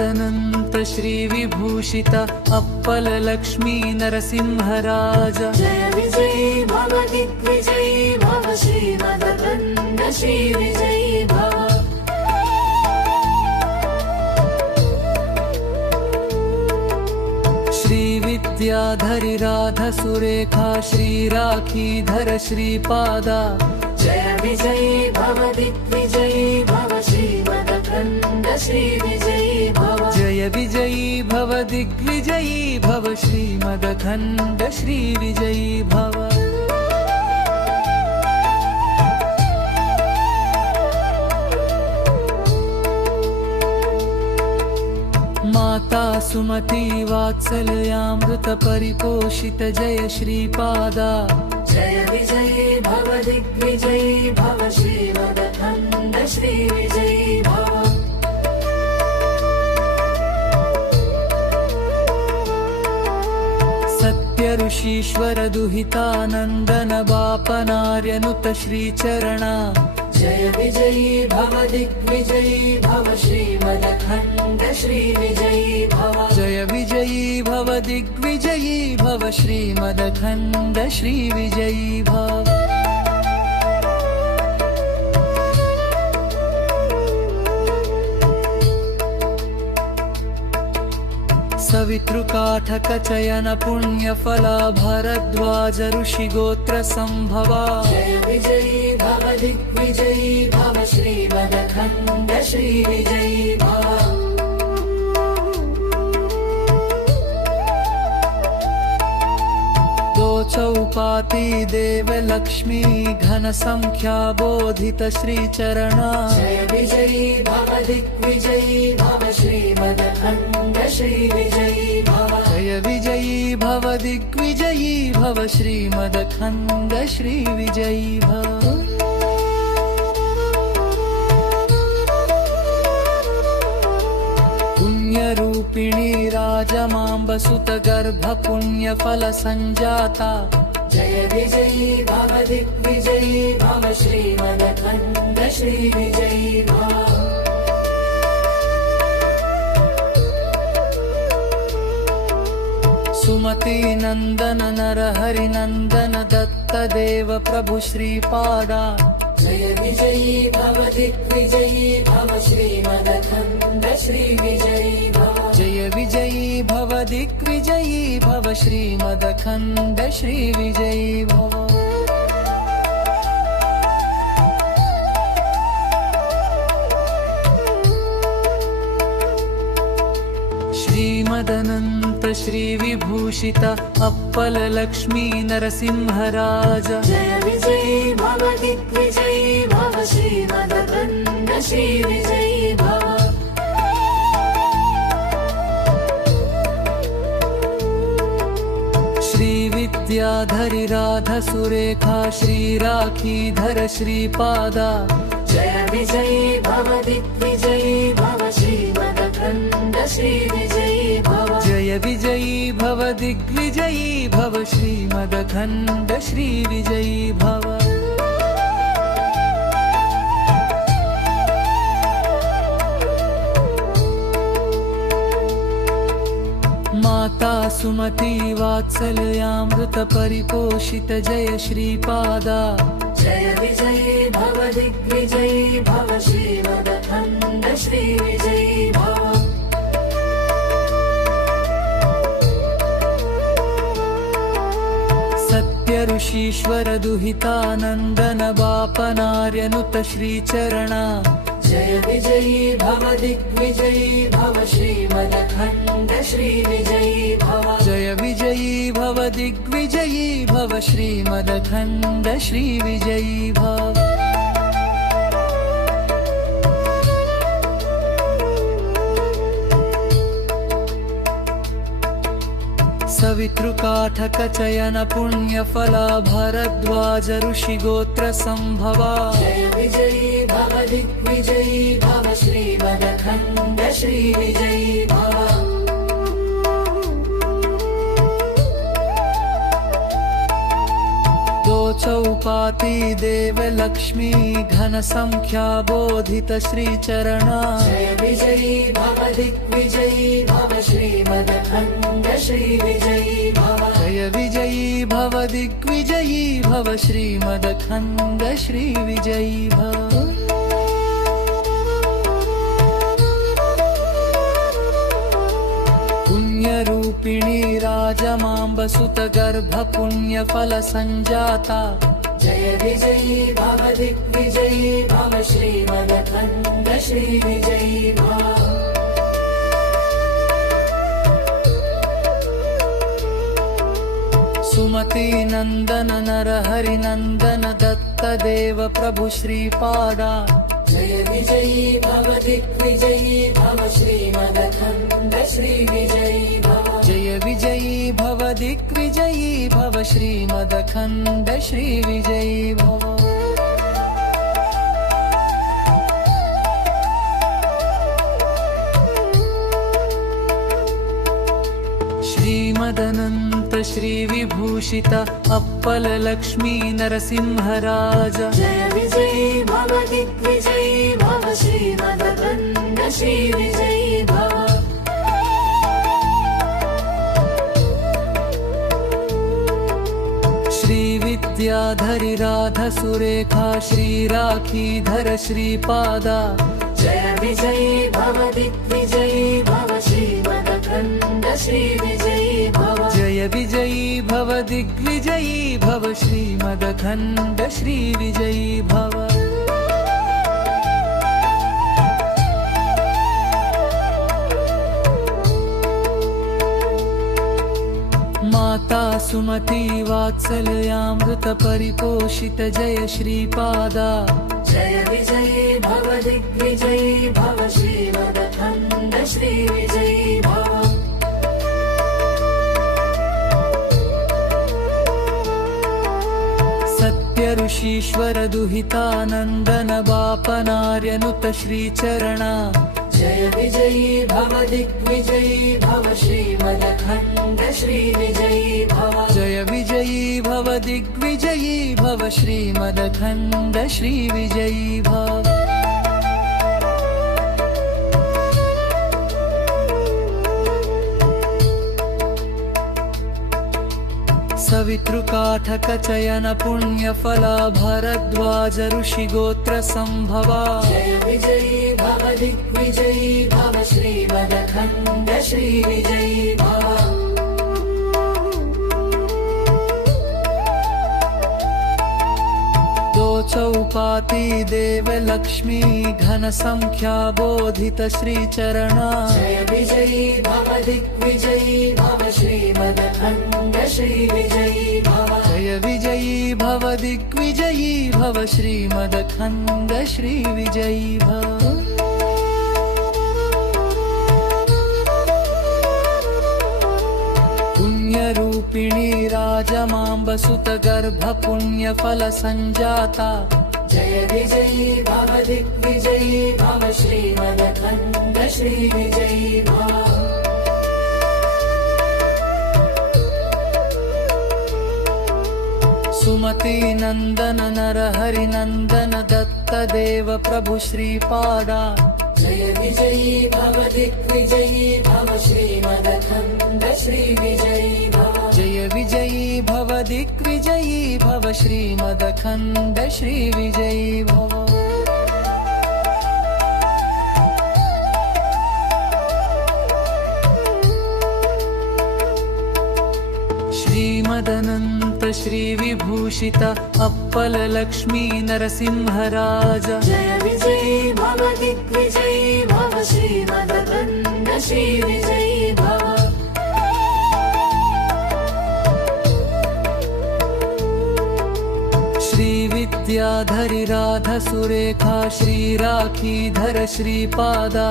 श्रीमदनन्त श्रीविभूषित अप्पललक्ष्मी नरसिंहराज जय विजयी भव दिग्विजयी भव श्रीमदखण्ड श्रीविजयी भव श्रीविद्याधरिराधसुरेखा श्रीराखीधर श्रीपादा जय विजयी भव दिग्विजयी भव श्रीमदखण्ड श्रीविजयी भव जय विजयी भव दिग्विजयी भव श्रीमदखण्ड श्रीविजयी भव माता सुमति वात्सल्यामृत परिपोषित जय श्रीपादा जय विजयी भव दिग्विजयी भव श्रीमदखण्ड श्रीविजयी भव सत्य ऋषीश्वर दुहितानन्दन बापनार्यनुत श्रीचरणा जय विजयी भव दिग्विजयी भव श्रीमदखण्ड श्रीविजयी भव जय विजयी भव दिग्विजयी भव श्रीमदखण्ड श्रीविजयी भव सवितृकाठक चयन पुण्यफला भरद्वाज ऋषिगोत्र संभवा जय विजयी भव दिग्विजयी भव श्रीमदखण्ड श्रीविजयी भव चौपाती देव लक्ष्मी घन संख्या बोधित श्रीचरणा जय विजयी भव दिग्विजयी भव श्रीमदखण्ड श्रीविजयी भव जय विजयी भव दिग्विजयी भव श्रीमदखण्ड श्रीविजयी भव पुण्यरूपिणी राजमाम्बसुत गर्भ पुण्यफल संजाता जय विजयी भव दिग्विजयी भव श्रीमदखण्ड श्रीविजयी भव सुमति नंदन नरहरि नंदन दत्त देव प्रभु श्रीपादा जय विजयी भव दिग्विजयी भव श्रीमदखण्ड श्रीविजयी भव जय विजयी भव दिग्विजयी भव श्रीमदखण्ड श्रीविजयी भव श्रीमदनन्त श्रीविभूषित अप्पललक्ष्मी नरसिंहराज जय विजयी भव दिग्विजयी भव श्रीमदखण्ड श्रीविजयी भव श्रीविद्याधरिराधसुरेखा श्रीराखीधर श्रीपादा जय विजयी भव दिग्विजयी भव श्रीमदखण्ड श्रीविजयी भव जय विजयी भव दिग्विजयी भव श्रीमदखण्ड श्रीविजयी भव माता सुमति वात्सल्यामृत परिपोषित जय श्रीपादा जय विजयी भव दिग्विजयी भव श्रीमदखण्ड श्रीविजयी भव सत्य ऋषीश्वर दुहितानन्दन बापनार्यनुत श्रीचरणा जय विजयी भव दिग्विजयी भव श्रीमदखण्ड श्रीविजयी भव जय विजयी भव दिग्विजयी भव श्रीमदखण्ड श्रीविजयी भव सवितृकाठक चयन पुण्यफला भरद्वाज ऋषिगोत्र संभवा जय विजयी भव दिग्विजयी भव श्रीमदखण्ड श्रीविजयी भव चौपाती उपाति देवलक्ष्मी घनसंख्या बोधित श्रीचरणा जय विजयी भव दिग्विजयी भव श्रीमदखण्ड श्रीविजयी भव जय विजयी भव दिग्विजयी भव श्रीमदखण्ड श्रीविजयी भव पुण्यरूपिणी राजमाम्बसुत गर्भ पुण्यफल संजाता जय विजयी भव दिग्विजयी भव श्रीमदखण्ड श्रीविजयी भव सुमति नंदन नर हरि नंदन दत्त देव प्रभु श्रीपादा जय विजयी भव दिग्विजयी भव श्रीमदखण्ड श्रीविजयी भव जय विजयी भव दिग्विजयी भव श्रीमदखण्ड श्रीविजयी भव श्रीमदनन्त श्रीविभूषित अप्पल लक्ष्मी नरसिंहराज जय विजयी भव दिग्विजयी भव श्रीमदखण्ड श्रीविजयी भव श्रीविद्याधरि राधा सुरेखा श्रीराखीधर श्रीपादा जय विजयी भव दिग्विजयी भव श्रीमदखण्ड श्रीविजयी भव जय विजयी भव दिग्विजयी भव श्रीमदखण्ड श्रीविजयी भव माता सुमति वात्सल्यामृत परिपोषित जय श्रीपादा जय विजयी भव दिग्विजयी भव श्रीमदखण्ड श्रीविजयी भव सत्य ऋषीश्वर दुहितानन्दन बापनार्यनुत श्रीचरणा जय विजयी भव दिग्विजयी भव श्रीमदखण्ड श्रीविजयी भव जय विजयी भव दिग्विजयी भव श्रीमदखण्ड श्रीविजयी भव सवितृकाठक चयन पुण्यफला भरद्वाज ऋषि गोत्र संभवा जय विजयी भव दिग्विजयी भव श्रीमदखण्ड श्रीविजयी भव दो चौपाति देवलक्ष्मी घनसंख्या बोधित श्रीचरणा जय विजयी भव दिग्विजयी भव श्रीमदखण्ड श्रीविजयी भव जय विजयी भव दिग्विजयी भव श्रीमदखण्ड श्रीविजयी भव पुण्यरूपिणी राजमाम्बसुत गर्भ पुण्यफल संजाता जय विजयी भव दिग्विजयी भव श्रीमदखण्ड श्रीविजयी भव सुमति नंदन नर हरि नंदन दत्त देव प्रभु श्रीपादा जय विजयी भव दिग्विजयी भव श्रीमदखण्ड श्रीविजयी भव जय विजयी भव दिग्विजयी भव श्रीमदखण्ड श्रीविजयी भव श्रीमदनन्त श्रीविभूषित अप्पल लक्ष्मी नरसिंहराज जय विजयी भव दिग्विजयी भव श्रीमदखण्ड श्रीविजयी भव श्रीविद्याधरि राधा सुरेखा श्रीराखीधर श्रीपादा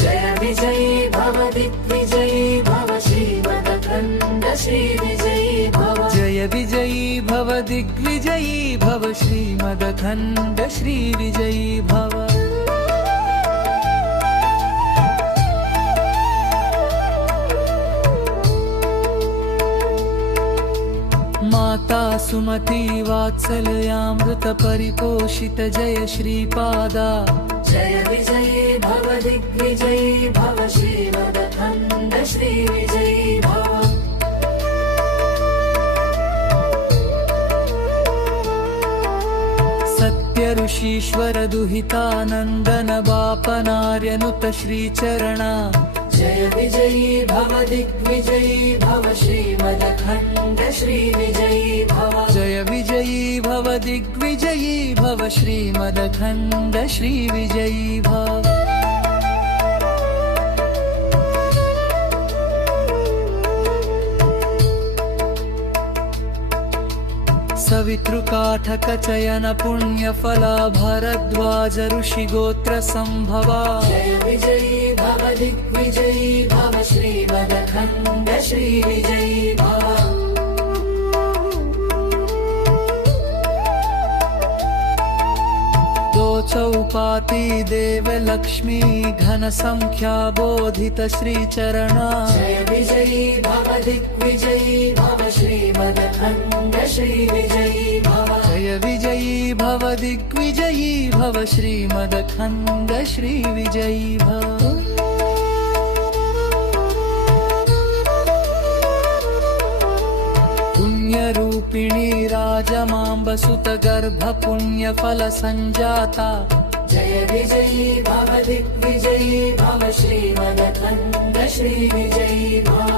जय विजयी भव दिग्विजयी भव श्रीमदखण्ड श्रीविजयी भव जय विजयी भव दिग्विजयी भव श्रीमदखण्ड श्रीविजयी भव माता सुमति वा वात्सल्यामृत परिपोषित जय श्रीपादा जय विजयी भव दिग्विजयी भव श्रीमदखण्ड श्रीविजयी भव सत्य ऋषीश्वर दुहितानन्दन बापनार्यनुत श्रीचरणा जय विजयी भव दिग्विजयी भव श्रीमदखण्ड श्रीविजयी भव जय विजयी भव दिग्विजयी भव श्रीमदखण्ड श्रीविजयी भव सवितृकाठक चयन पुण्यफला भरद्वाज ऋषि गोत्र संभवा जय विजयी भव दिग्विजयी भव श्रीमदखण्ड श्रीविजयी भव दो चौपाती देव लक्ष्मी घन संख्या बोधित श्री चरणा जय विजयी भव दिग्विजयी भव श्रीमदखण्ड श्रीविजयी भव जय विजयी भव दिग्विजयी भव श्रीमदखण्ड श्रीविजयी भव पुण्यरूपिणी राजमाम्बसुत गर्भ पुण्यफल संजाता जय विजयी भव दिग्विजयी भव श्रीमदखण्ड श्रीविजयी भव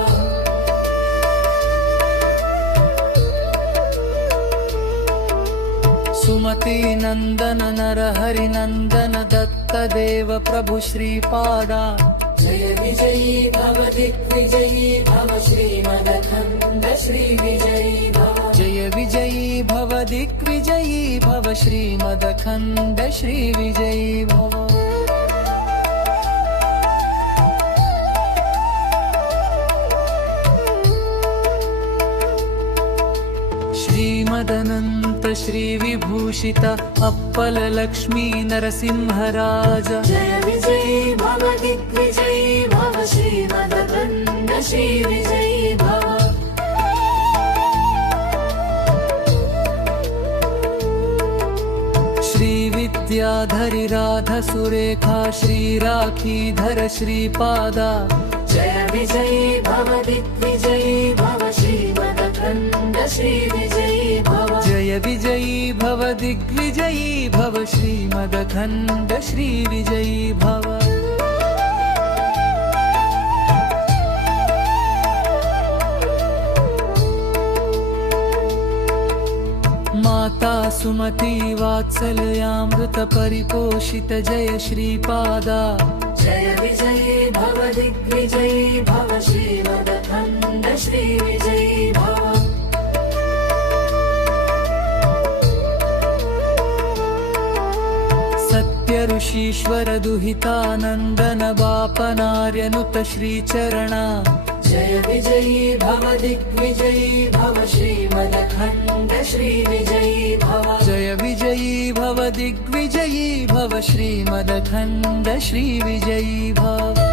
सुमति नंदन नर हरि नंदन दत्त देव प्रभु श्रीपादा जय विजयी भव दिग्विजयी भव श्रीमदखण्ड श्रीविजयी भव जय विजयी भव दिग्विजयी भव श्रीमदखण्ड श्रीविजयी भव श्रीमदनन्त श्रीविभूषित अप्पल लक्ष्मी नरसिंहराज जय विजयी भव दिग्विजयी भव श्रीमदखण्ड श्रीविजयी भव श्रीविद्याधरि राधा सुरेखा श्रीराखीधर श्रीपादा जय विजयी भव दिग्विजयी भव श्रीमदखण्ड श्रीविजयी भव जय विजयी भव दिग्विजयी भव श्रीमदखण्ड श्रीविजयी भव माता सुमति वात्सल्यामृत परिपोषित जय श्रीपादा जय विजयी भव दिग्विजयी भव श्रीमदखण्ड श्रीविजयी भव सत्य ऋषीश्वर दुहितानन्दन बापनार्यनुत श्रीचरणा जय विजयी भव दिग्विजयी भव श्रीमदखण्ड श्रीविजयी भव जय विजयी भव दिग्विजयी भव श्रीमदखण्ड श्रीविजयी भव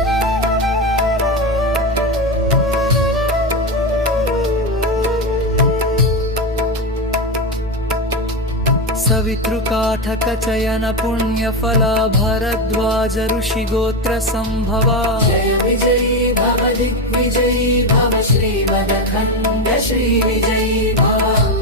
सवितृकाठक चयन पुण्यफला भरद्वाज ऋषि गोत्र संभवा जय विजयी भव दिग्विजयी भव श्रीमदखण्ड श्रीविजयी भव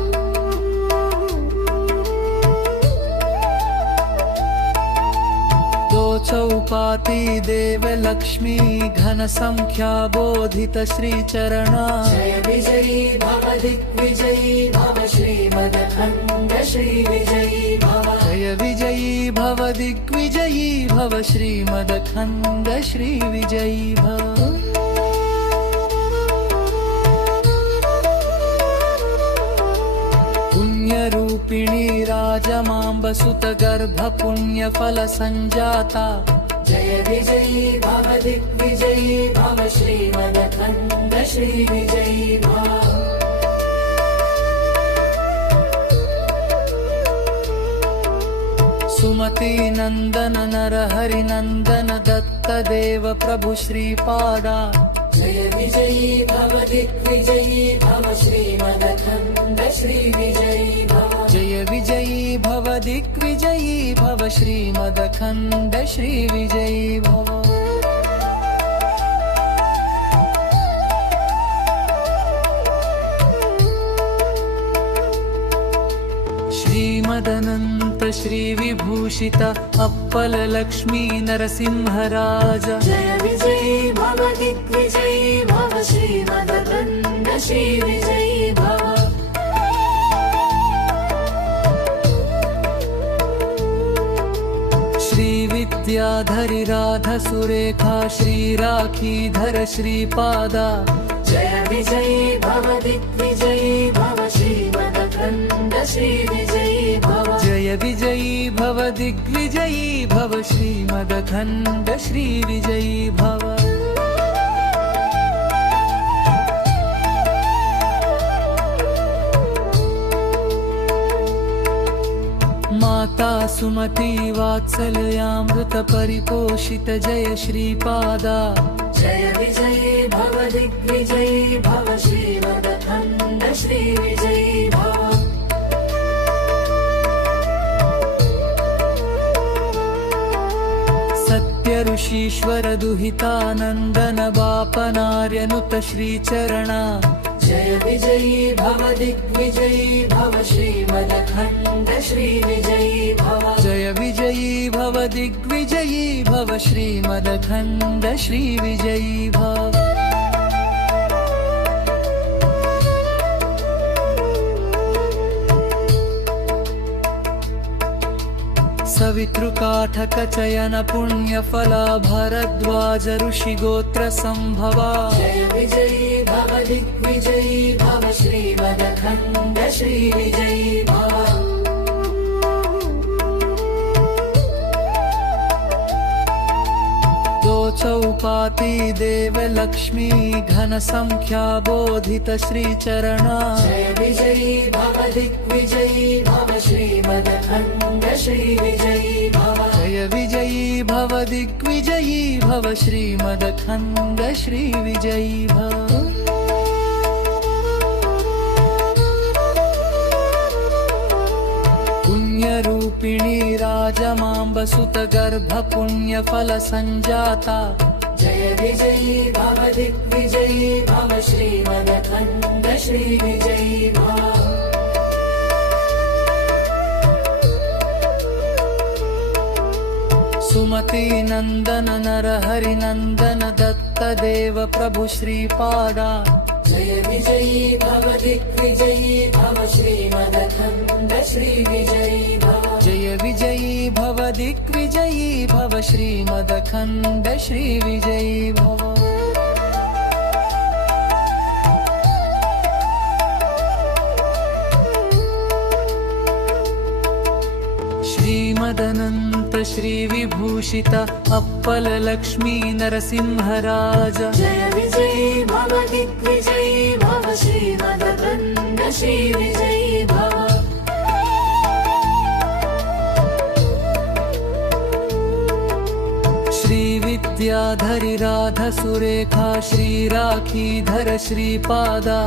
दो चौपाती देव लक्ष्मी घन संख्या बोधित श्री चरणा जय विजयी भव दिग्विजयी भव श्रीमदखण्ड श्रीविजयी भव जय विजयी भव दिग्विजयी भव श्रीमदखण्ड श्रीविजयी भव पुण्यरूपिणी राजमाम्बसुत गर्भ पुण्यफल संजाता जय विजयी भव दिग्विजयी भव श्रीमदखण्ड श्रीविजयी भव सुमति नंदन नर हरि नंदन दत्त देव प्रभु श्रीपादा जय विजयी भव दिग्विजयी भव श्रीमदखण्ड श्रीविजयी भव जय विजयी भव दिग्विजयी भव श्रीमदखण्ड श्रीविजयी भव श्रीमदनन्त श्रीविभूषित अप्पल लक्ष्मी नरसिंहराज जय विजयी भव दिग्विजयी भव श्रीमदखण्ड श्रीविजयी भव श्रीविद्याधरि राध सुरेखा श्रीराखीधर श्रीपादा जय विजयी भव दिग्विजयी भव श्रीमदखण्ड श्रीविजयी भव जय विजयी भव दिग्विजयी भव श्रीमदखण्ड श्रीविजयी भव माता सुमति वात्सल्यामृत परिपोषित जय श्रीपादा जय विजयी भव दिग्विजयी भव श्रीमदखण्ड श्रीविजयी भव सत्य ऋषीश्वर दुहितानन्दन बापनार्यनुत श्रीचरणा जय विजयी भव दिग्विजयी भव श्रीमदखण्ड श्रीविजयी भव जय विजयी भव दिग्विजयी भव श्रीमदखण्ड श्रीविजयी भव सवितृकाठक चयन पुण्यफला भरद्वाज ऋषिगोत्र संभवा जय विजयी भव दिग्विजयी भव श्रीमदखण्ड श्रीविजयी भव दो चौपाती देव लक्ष्मी घन संख्या बोधित श्रीचरणा जय विजयी भव दिग्विजयी भव श्रीमदखण्ड श्रीविजयी भव जय विजयी भव दिग्विजयी भव श्रीमदखण्ड श्रीविजयी भव पुण्यरूपिणी राजमाम्ब सुत गर्भ पुण्यफल संजाता जय विजयी भव दिग्विजयी भव श्रीमदखण्ड श्रीविजयी भव सुमति नंदन नर हरि नंदन दत्त देव प्रभु श्रीपादा जय विजयी भव दिग्विजयी भव श्रीमदखण्ड श्रीविजयी भव जय विजयी भव दिग्विजयी भव श्रीमदखण्ड श्रीविजयी भव श्रीमदनन्त श्रीविभूषित अप्पल लक्ष्मी नरसिंहराज जय विजयी भव दिग्विजयी भव श्रीमदखण्ड श्रीविजयी भव श्रीविद्याधरि राध सुरेखा श्रीराखीधर श्रीपादा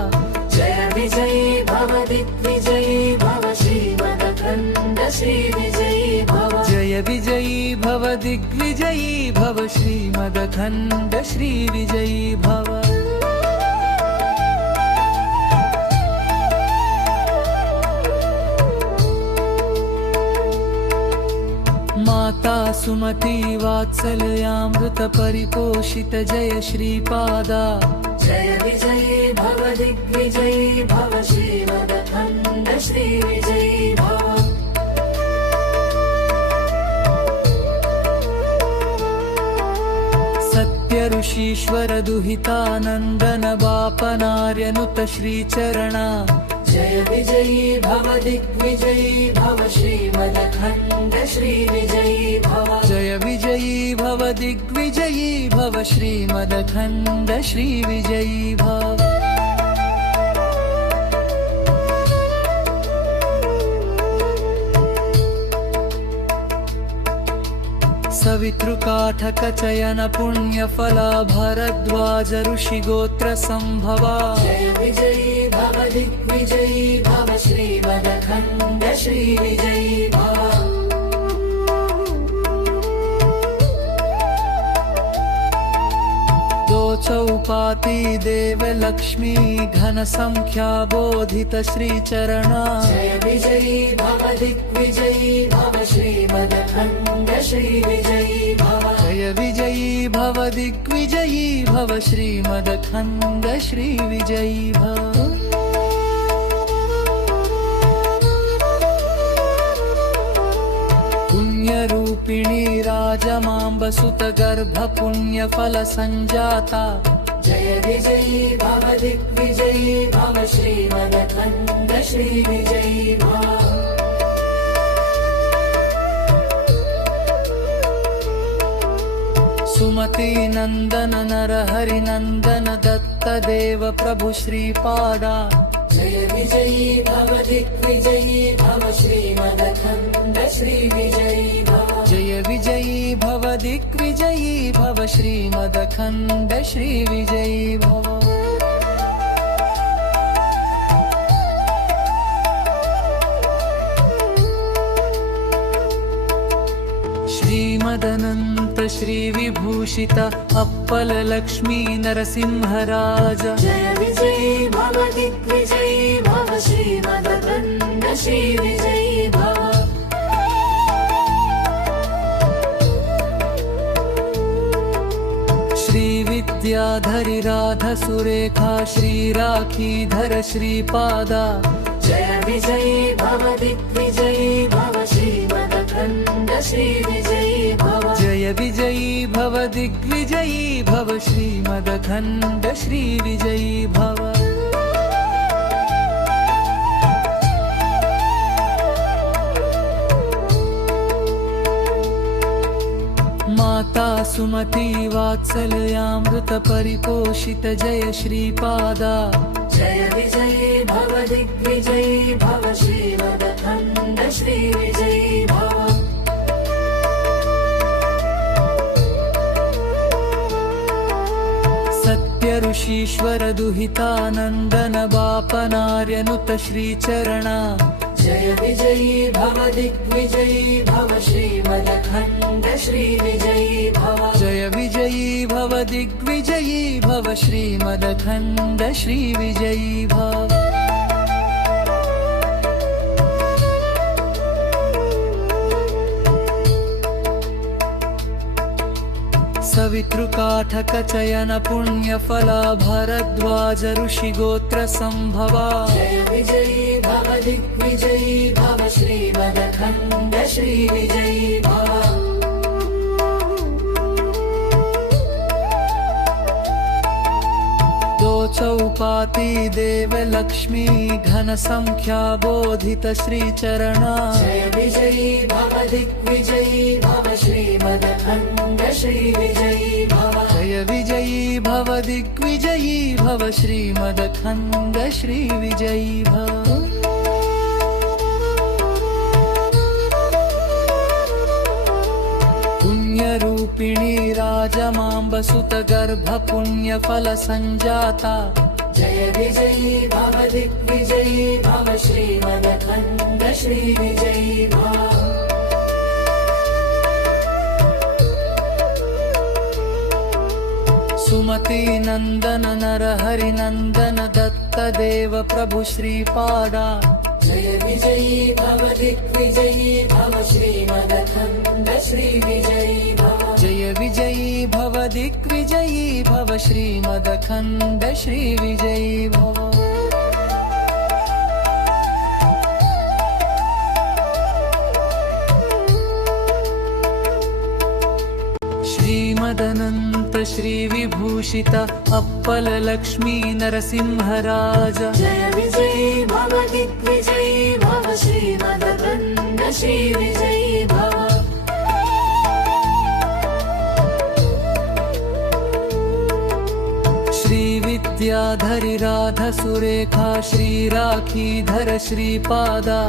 जय विजयी भव दिग्विजयी भव श्रीमदखण्ड श्रीविजयी भव जय विजयी भव दिग्विजयी भव श्रीमदखण्ड श्रीविजयी भव माता सुमति वात्सल्यामृत परिपोषित जय श्रीपादा जय विजयी भव दिग्विजयी भव श्रीमदखण्ड श्रीविजयी भव सत्य ऋषीश्वर दुहितानन्दन बापनार्यनुत श्रीचरणा जय विजयी भव दिग्विजयी भव श्रीमदखण्ड श्रीविजयी भव जय विजयी भव दिग्विजयी भव श्रीमदखण्ड श्रीविजयी भव सवितृकाठकचयन पुण्यफला भरद्वाज ऋषिगोत्र संभवा जय विजयी भव दिग्विजयी भव श्रीमदखण्ड श्रीविजयी भव चौपाती देव लक्ष्मी घन संख्या बोधित श्री चरणा जय विजयी भव दिग्विजयी भव श्रीमदखण्ड श्रीविजयी भव जय विजयी भव दिग्विजयी भव श्रीमदखण्ड श्रीविजयी भव पुण्यरूपिणी राजमाम्ब सुत गर्भ पुण्यफल संजाता जय विजयी भव दिग्विजयी भव श्रीमदखण्ड श्रीविजयी भव सुमति नंदन नर हरि नंदन दत्त देव प्रभु श्रीपादा जय विजयी भव दिग्विजयी भव श्रीमदखण्ड श्रीविजयी भव जय विजयी भव दिग्विजयी भव श्रीमदखण्ड श्रीविजयी भव श्रीमदनन्त श्रीविभूषित अप्पल लक्ष्मी नरसिंहराज जय विजयी भव दिग्विजयी भव श्रीमदखण्ड श्रीविजयी भव श्रीविद्याधरि राधा सुरेखा श्रीराखीधर श्रीपादा जय विजयी भव दिग्विजयी भव श्रीमदखण्ड श्रीविजयी भव जय विजयी भव दिग्विजयी भव श्रीमदखण्ड श्रीविजयी भव माता सुमति वात्सल्यामृत परिपोषित जय श्रीपादा जय विजयी भव दिग्विजयी भव श्रीमदखण्ड श्रीविजयी भव सत्य ऋषीश्वर दुहितानन्दन बापनार्यनुत श्रीचरणा जय विजयी भव दिग्विजयी भव श्रीमदखण्ड श्रीविजयी भव जय विजयी भव दिग्विजयी भव श्रीमदखण्ड श्रीविजयी भव सवितृकाठकचयन पुण्यफला भरद्वाज ऋषिगोत्र संभवा जय विजयी भव दिग्विजयी भव श्रीमदखण्ड श्रीविजयी भव चौपाती देव लक्ष्मी घन संख्या बोधित श्री चरणा जय विजयी भव दिग्विजयी भव श्रीमदखण्ड श्रीविजयी भव जय विजयी भव दिग्विजयी भव श्रीमदखण्ड श्रीविजयी भव पुण्यरूपिणी राजमाम्ब सुत गर्भ पुण्यफल संजाता जय विजयी भव दिग्विजयी भव श्रीमदखण्ड श्रीविजयी भव सुमति नंदन नर हरि नंदन दत्त देव प्रभु श्रीपादा जय विजयी भव दिग्विजयी भव श्रीमदखण्ड श्रीविजयी भव जय विजयी भव दिग्विजयी भव श्रीमदखण्ड श्रीविजयी भव श्रीमदनन्त श्रीविभूषित अप्पल लक्ष्मी नरसिंहराज जय विजयी भव दिग्विजयी भव श्रीमदखण्ड श्रीविजयी भव श्रीविद्याधरि राधा सुरेखा श्रीराखीधर श्रीपादा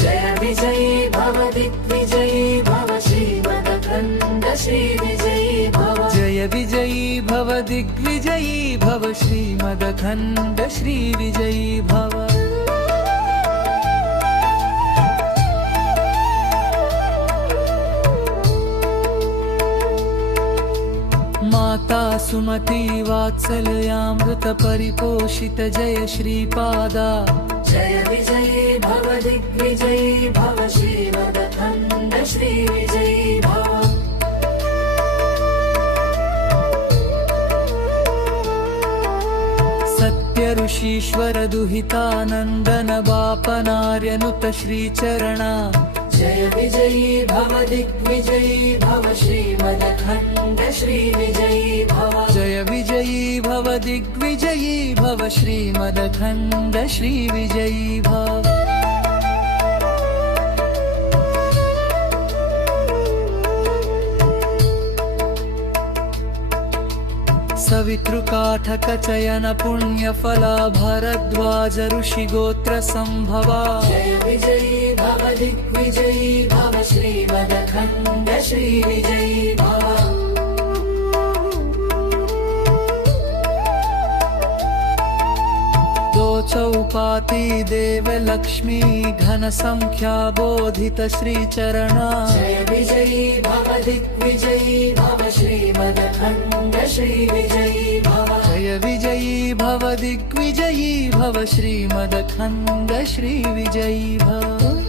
जय विजयी भव दिग्विजयी भव श्रीमदखण्ड श्रीमदखण्ड श्रीविजयी भव जय विजयी भव दिग्विजयी भव श्रीमदखण्ड श्रीविजयी भव माता सुमति वात्सल्यामृत परिपोषित जय श्रीपादा जय विजयी भव दिग्विजयी भव श्रीमदखण्ड श्रीविजयी भव सत्य ऋषीश्वर दुहितानन्दन बापनार्यनुत श्रीचरणा जय विजयी भव दिग्विजयी भव श्रीमदखण्ड श्रीविजयी भव जय विजयी भव दिग्विजयी भव श्रीमदखण्ड श्रीविजयी भव सवितृकाठक चयन पुण्यफला भरद्वाज ऋषि गोत्र संभवा जय विजयी भव दिग्विजयी भव श्रीमदखण्ड श्रीविजयी भव दो चौपाती देव लक्ष्मी घन संख्या बोधित श्री चरणा जय विजयी भव दिग्विजयी भव श्रीमदखण्ड श्रीविजयी भव जय विजयी भव दिग्विजयी भव श्रीमदखण्ड श्रीविजयी भव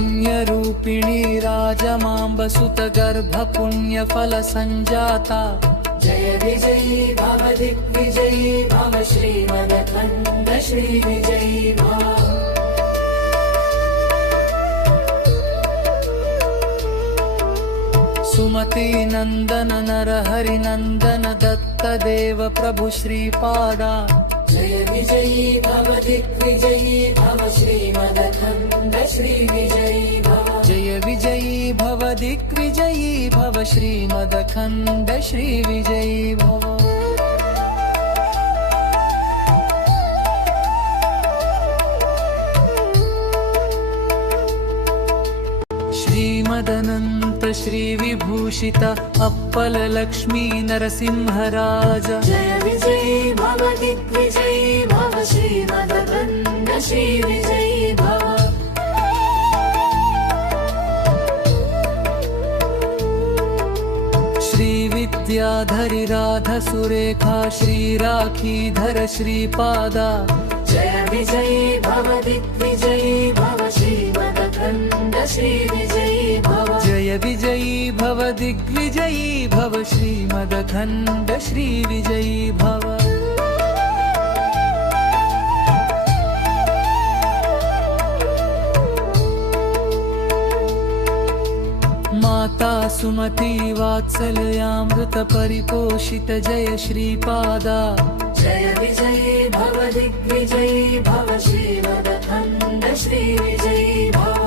पुण्यरूपिणी राजमाम्ब सुत गर्भ पुण्यफल संजाता जय विजयी भव दिग्विजयी भव श्रीमदखण्ड श्रीविजयी भव सुमति नंदन नर हरि नंदन दत्त देव प्रभु श्रीपादा जय विजयी भव दिग्विजयी भव श्रीमदखण्ड श्रीविजयी भव जय विजयी भव दिग्विजयी भव श्रीमदखण्ड श्रीविजयी भव श्रीमदनन्त श्रीविभूषित अप्पल लक्ष्मी नरसिंहराज जय विजयी भव दिग्विजयी भव श्रीमदखण्ड श्रीविजयी भव श्रीविद्याधरि राध सुरेखा श्रीराखीधर श्रीपादा जय विजयी भव दिग्विजयी भव श्रीमदखण्ड श्रीविजयी भव जय विजयी भव दिग्विजयी भव श्रीमदखण्ड श्रीविजयी भव माता सुमति वात्सल्यामृत परिपोषित जय श्रीपादा जय विजयी भव दिग्विजयी भव श्रीमदखण्ड श्रीविजयी भव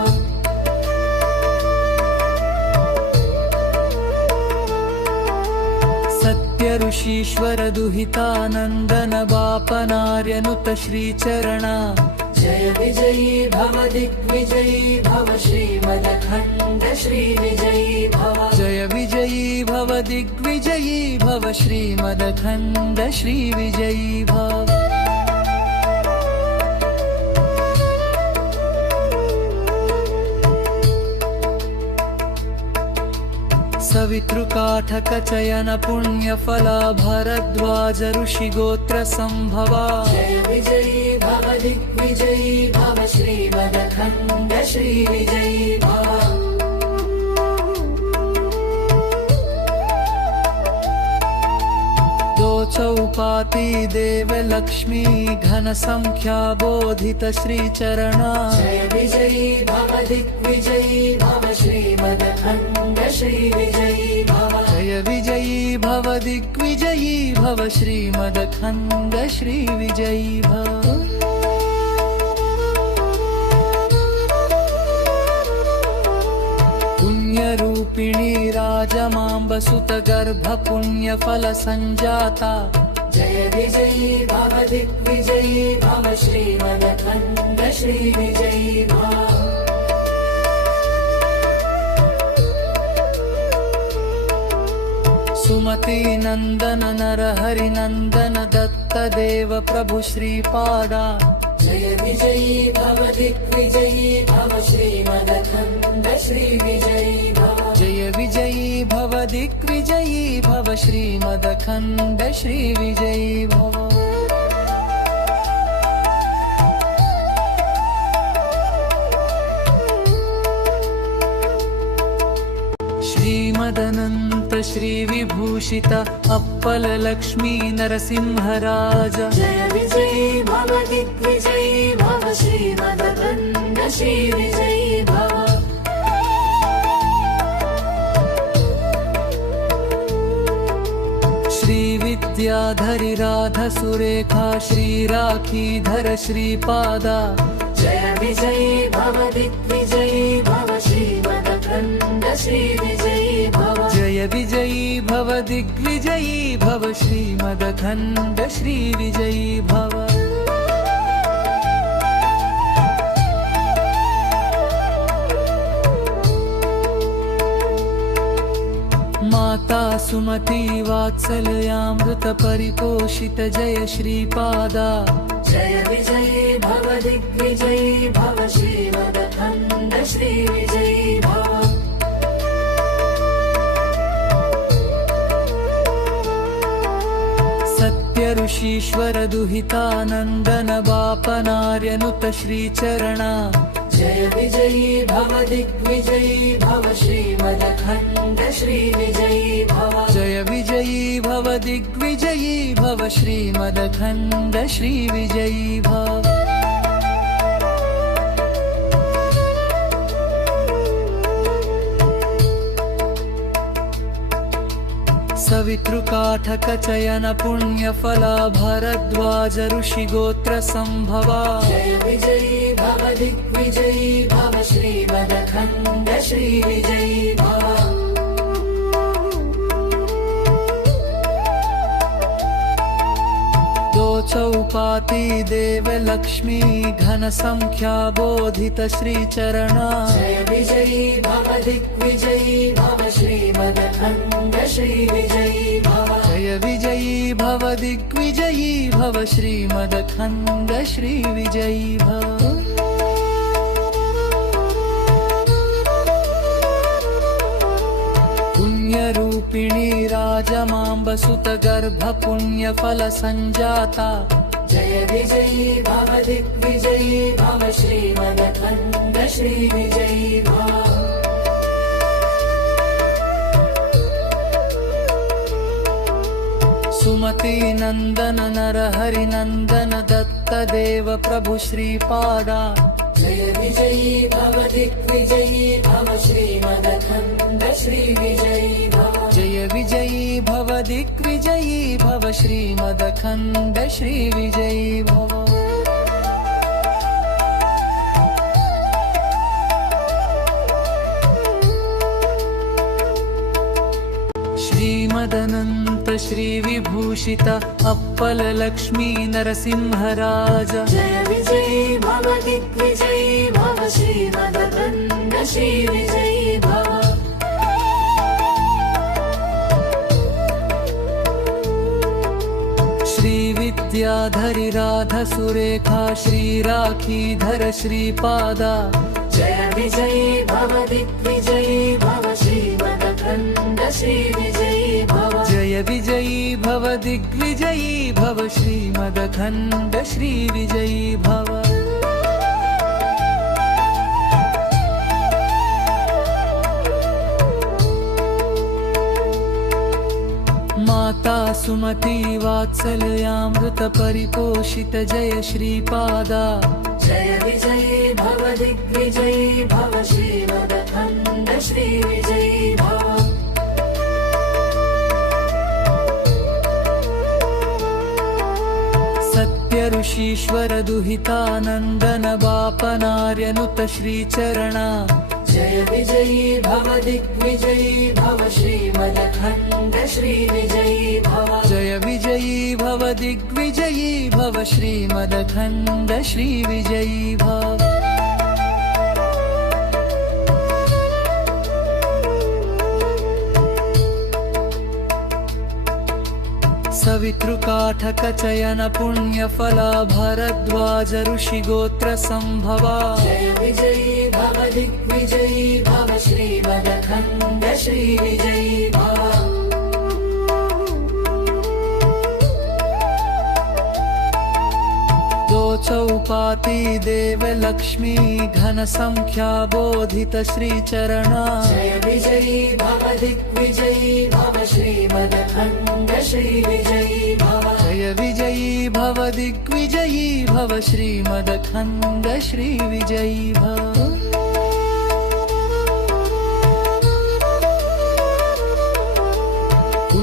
सत्य ऋषीश्वर दुहितानन्दन बापनार्यनुत श्रीचरणा जय विजयी भव दिग्विजयी भव श्रीमदखण्ड श्रीविजयी भव जय विजयी भव दिग्विजयी भव श्रीमदखण्ड श्रीविजयी भव सवितृकाठक चयन पुण्यफला भरद्वाज ऋषि गोत्र संभवा जय विजयी भव दिग्विजयी भव श्रीमदखण्ड श्रीविजयी भव दो चौपाती देव लक्ष्मी घन संख्या बोधित श्री चरणा जय विजयी भव दिग्विजयी भव श्रीमदखण्ड श्रीविजयी भव जय विजयी भव दिग्विजयी भव श्रीमदखण्ड श्रीविजयी भव पुण्यरूपिणी राजमाम्ब सुत गर्भ पुण्यफल संजाता जय विजयी भव दिग्विजयी भव श्रीमदखण्ड श्रीविजयी भव सुमति नंदन नरहरि नंदन दत्त देव प्रभु श्रीपादा जय विजयी भव दिग्विजयी भव श्रीमदखण्ड श्रीविजयी भव जय विजयी भव दिग्विजयी भव श्रीमदखण्ड श्रीविजयी भव श्रीमदनन्त श्रीविभूषित अप्पल लक्ष्मी नरसिंहराज जय विजयी भव दिग्विजयी भव श्रीमदखण्ड श्रीविजयी भव श्रीविद्याधरि राधा सुरेखा श्रीराखीधर श्रीपादा जय विजयी भव दिग्विजयी भव श्रीमदखण्ड श्रीविजयी भव जय विजयी भव दिग्विजयी भव श्रीमदखण्ड श्रीविजयी भव माता सुमति वात्सल्यामृत परिपोषित जय श्रीपादा जय विजयी भव दिग्विजयी भव श्रीमदखण्ड श्रीविजयी भव सत्य ऋषीश्वर दुहितानन्दन बापनार्यनुत श्रीचरणा जय विजयी भव दिग्विजयी भव श्रीमदखण्ड श्रीविजयी भव जय विजयी भव दिग्विजयी भव श्रीमदखण्ड श्रीविजयी भव सवितृकाठक चयन पुण्यफला भरद्वाज ऋषि गोत्र संभवा जय विजयी भव दिग्विजयी भव श्रीमदखण्ड श्रीविजयी भव दो चौपाती देव लक्ष्मी घन संख्या बोधित श्रीचरणा जय विजयी भव दिग्विजयी भव श्रीमदखण्ड श्रीविजयी भव जय विजयी भव दिग्विजयी भव श्रीमदखण्ड श्रीविजयी भव पुण्यरूपिणी राजमाम्ब सुत गर्भ पुण्यफल संजाता जय विजयी भव दिग्विजयी भव श्रीमदखण्ड श्रीविजयी भव सुमति नंदन नरहरि नंदन दत्त देव प्रभु श्रीपादा जय विजयी भव दिग्विजयी भव श्रीमदखण्ड श्रीविजयी भव जय विजयी भव दिग्विजयी भव श्रीमदखण्ड श्रीविजयी भव श्रीमदनन्त श्रीविभूषित अप्पल लक्ष्मी नरसिंहराज जय विजयी भव दिग्विजयी भव श्रीमदखण्ड श्रीविजयी भव श्रीविद्याधरि राधा सुरेखा श्रीराखीधर श्रीपादा जय विजयी भव दिग्विजयी भव श्रीमदखण्ड श्रीविजयी भव जय विजयी भव दिग्विजयी भव श्रीमदखण्ड श्रीविजयी भव माता सुमति वात्सल्यामृत परिपोषित जय श्रीपादा जय विजयी भव दिग्विजयी भव श्रीमदखण्ड श्रीविजयी भव सत्य ऋषीश्वर दुहितानन्दन बापनार्यनुत श्रीचरणा जय विजयी भव दिग्विजयी भव श्रीमदखण्ड श्रीविजयी भव जय विजयी भव दिग्विजयी भव श्रीमदखण्ड श्रीविजयी भव सवितृकाठक चयन पुण्यफला भरद्वाज ऋषि गोत्र संभवा जय विजयी भव दिग्विजयी भव श्रीमदखण्ड श्रीविजयी भव दो चौपाती देव लक्ष्मी घन संख्या बोधित श्री चरणा जय विजयी भव दिग्विजयी भव श्रीमदखण्ड श्रीविजयी भव जय विजयी भव दिग्विजयी भव श्रीमदखण्ड श्रीविजयी भव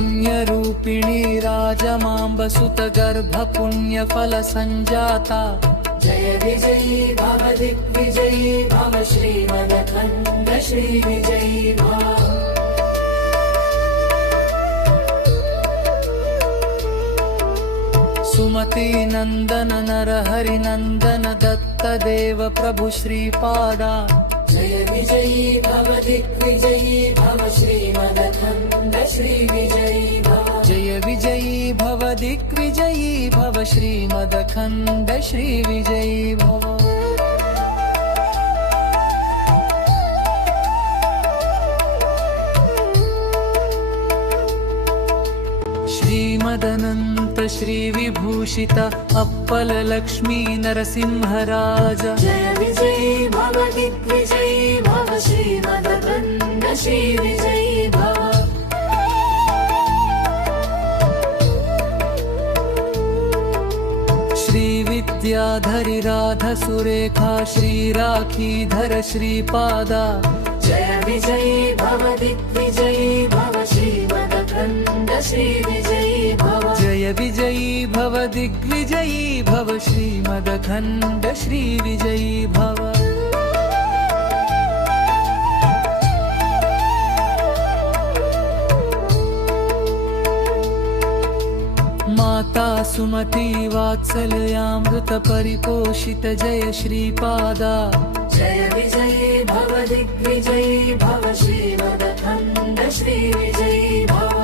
पुण्यरूपिणी राजमाम्ब सुत गर्भ पुण्यफल संजाता जय विजयी भव दिग्विजयी भव श्रीमदखण्ड श्रीविजयी भव सुमति नंदन नर हरि नंदन दत्त देव प्रभु श्रीपादा जय विजयी भव दिग्विजयी भव श्रीमदखण्ड श्रीविजयी भव जय विजयी भव दिग्विजयी भव श्रीमदखण्ड श्रीविजयी भव श्रीमदनन्त श्रीविभूषित अप्पल लक्ष्मी नरसिंहराज जय विजयी भव दिग्विजयी भव श्रीमदखण्ड श्रीविजयी भव श्रीविद्याधरि राधा सुरेखा श्रीराखीधर श्रीपादा जय विजयी भव दिग्विजयी भव श्रीमदखण्ड श्रीविजयी भव जय विजयी भव दिग्विजयी भव श्रीमदखण्ड श्रीविजयी भव माता सुमति वात्सल्यामृत परिपोषित जय श्रीपादा जय विजयी भव दिग्विजयी भव श्रीमदखण्ड श्रीविजयी भव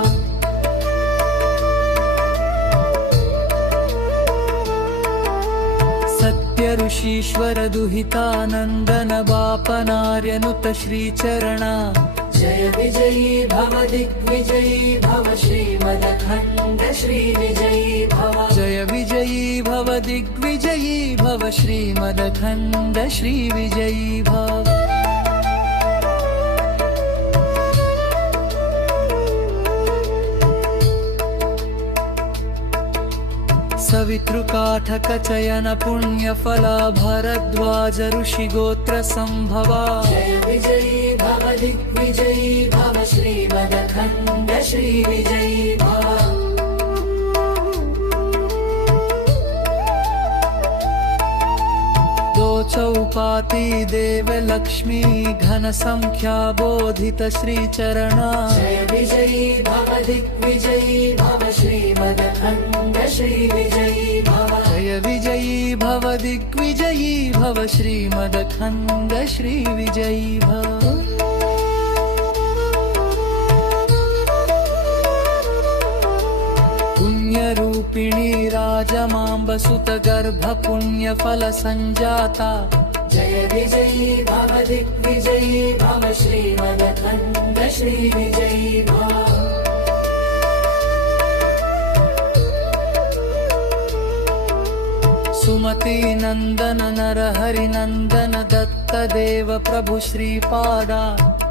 सत्य ऋषीश्वर दुहितानन्दन बापनार्यनुत श्रीचरणा जय विजयी भव दिग्विजयी भव श्रीमदखण्ड श्रीविजयी भव जय विजयी भव दिग्विजयी भव श्रीमदखण्ड श्रीविजयी भव सवितृकाठक चयन पुण्यफला भरद्वाज ऋषि गोत्र संभवा जय विजयी भव दिग्विजयी भव श्रीमदखण्ड श्रीविजयी भव दो चौपाती देव लक्ष्मी घन संख्या बोधित श्री चरणा जय विजयी भव दिग्विजयी भव श्रीमदखण्ड श्रीविजयी भव जय विजयी भव दिग्विजयी भव श्रीमदखण्ड श्रीविजयी भव पुण्यरूपिणी राजमाम्ब सुत गर्भ पुण्यफल संजाता जय विजयी भव दिग्विजयी भव श्रीमदखण्ड श्रीविजयी भव सुमति नंदन नर हरि नंदन दत्त देव प्रभु श्रीपादा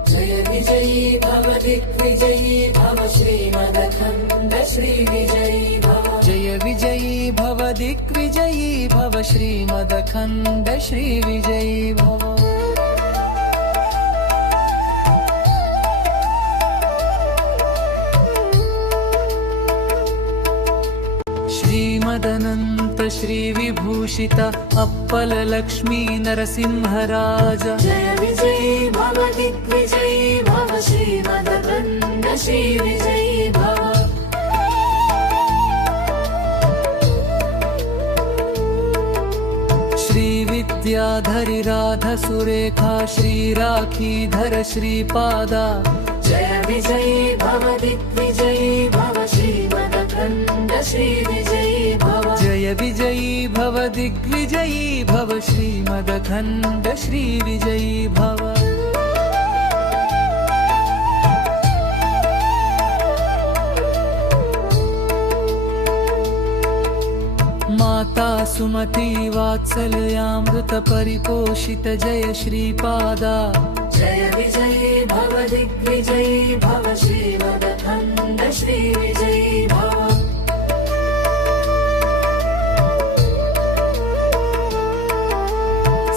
जय विजयी भव दिग्विजयी भव श्रीमदखण्ड श्रीविजयी भव जय विजयी भव दिग्विजयी भव श्रीमदखण्ड श्रीविजयी भव श्रीमदनन्त श्रीविभूषित परिपोषित अप्पल लक्ष्मी नरसिंहराज जय विजयी भव दिग्विजयी भव श्रीमदखण्ड श्री विजयी भव श्री विद्याधरि राधा सुरेखा श्री राखीधर श्रीपादा जय विजयी भव दिग्विजयी भव श्रीमदखण्ड श्री विजयी भव जय विजयी भव दिग्विजयी भव श्रीमदखण्ड श्री विजयी भव माता सुमति वात्सल्यामृत परिपोषित जय श्रीपादा जय विजयी भव दिग्विजयी भव श्रीमदखण्ड श्री विजयी भव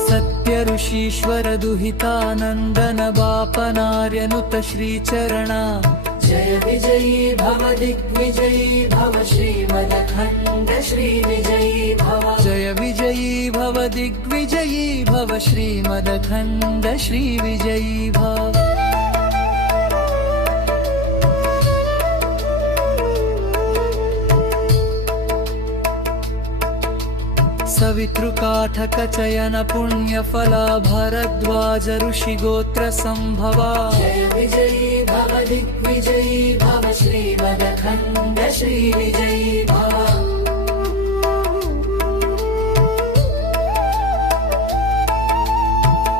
सत्य ऋषीश्वर दुहितानन्दन बापनार्यनुत श्रीचरणा जय विजयी भव दिग्विजयी भव श्रीमदखण्ड श्री विजयी भव जय विजयी भव दिग्विजयी भव श्रीमदखण्ड श्री विजयी भव सवितृकाठक चयन पुण्यफला भरद्वाज ऋषि गोत्र संभवा जय विजयी भव दिग्विजयी भव श्रीमदखण्ड श्री विजयी भव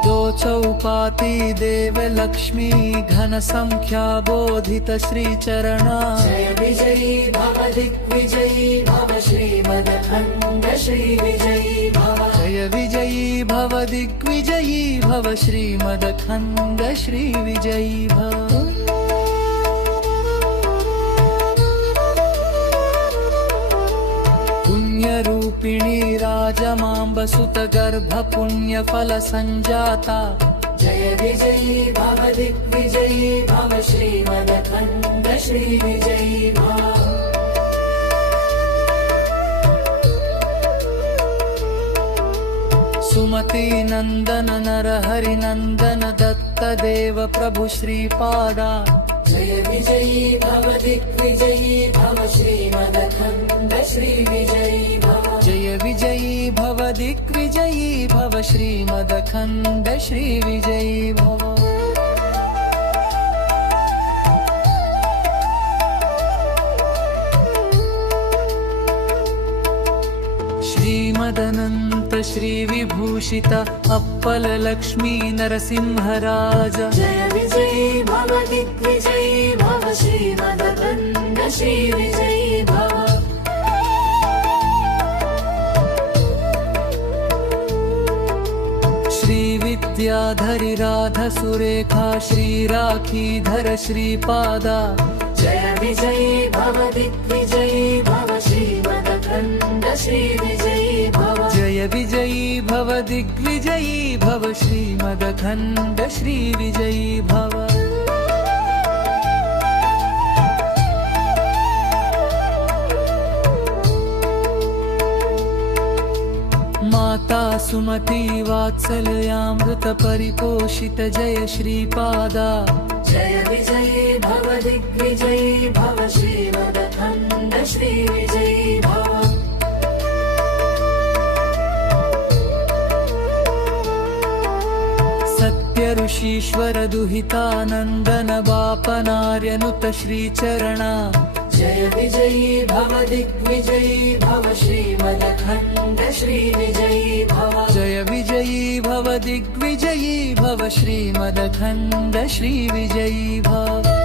दो चौपाती देव लक्ष्मी घन संख्या बोधित श्री चरणा जय विजयी भव दिग्विजयी भव श्रीमदखण्ड श्री विजयी भव जय विजयी भव दिग्विजयी भव श्रीमदखण्ड श्री विजयी भव पुण्यरूपिणी राजमाम्ब सुत गर्भ पुण्यफल संजाता जय विजयी भव दिग्विजयी भव श्रीमदखण्ड श्री विजयी भव सुमति नंदन नर हरि नंदन दत्त देव प्रभु श्रीपादा जय विजयी भव दिग्विजयी भव श्रीमदखण्ड श्री विजयी भव जय विजयी भव दिग्विजयी भव श्रीमदखण्ड श्री विजयी भव श्रीमदनन्त श्री विभूषित अप्पल लक्ष्मी नरसिंहराज जय विजयी भव दिग्विजयी भव श्रीमदखण्ड श्री विजयी भव श्री विद्याधरि राधा सुरेखा श्री राखीधर श्रीपादा जय विजयी भव दिग्विजयी भव श्रीमदखण्ड श्री विजयी भव जय विजयी भव दिग्विजयी भव श्रीमदखण्ड श्री विजयी भव माता सुमति वात्सल्यामृत परिपोषित जय श्रीपादा जय विजयी भव दिग्विजयी भव श्रीमदखण्ड श्री विजयी भव सत्य ऋषीश्वर दुहितानन्दन बापनार्यनुत श्रीचरणा जय विजयी भव दिग्विजयी भव श्रीमदखण्ड श्री विजयी भव जय विजयी भव दिग्विजयी भव श्रीमदखण्ड श्री विजयी भव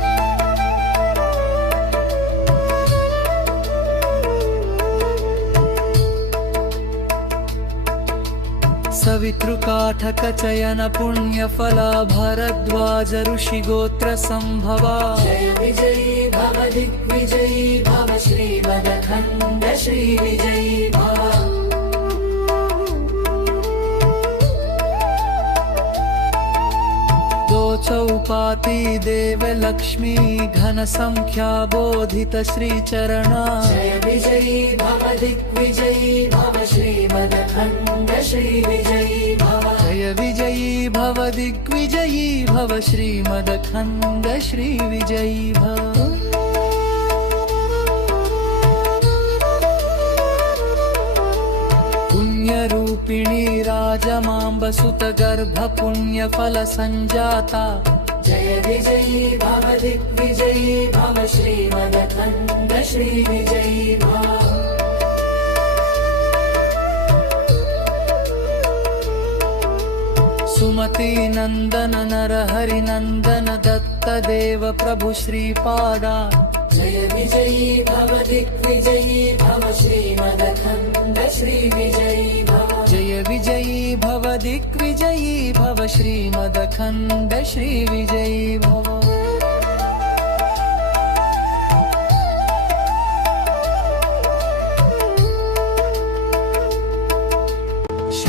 सवितृकाठक चयन पुण्यफला भरद्वाज ऋषि गोत्र संभवा जय विजयी भव दिग्विजयी भव श्रीमदखण्ड श्री विजयी भव चौपाती देव लक्ष्मी घन संख्या बोधित श्री चरणा जय विजयी भव दिग्विजयी भव श्रीमदखण्ड श्री विजयी भव जय विजयी भव दिग्विजयी भव श्रीमदखण्ड श्री विजयी भव पुण्यरूपिणी राजमाम्ब सुत गर्भ पुण्यफल संजाता जय विजयी भव दिग्विजयी भव श्रीमदखण्ड श्री विजयी भव सुमति नंदन नर हरि नंदन दत्त देव प्रभु श्रीपादा जय विजयी भव दिग्विजयी भव श्रीमदखण्ड श्री विजयी भव जय विजयी भव दिग्विजयी भव श्रीमदखण्ड श्री विजयी भव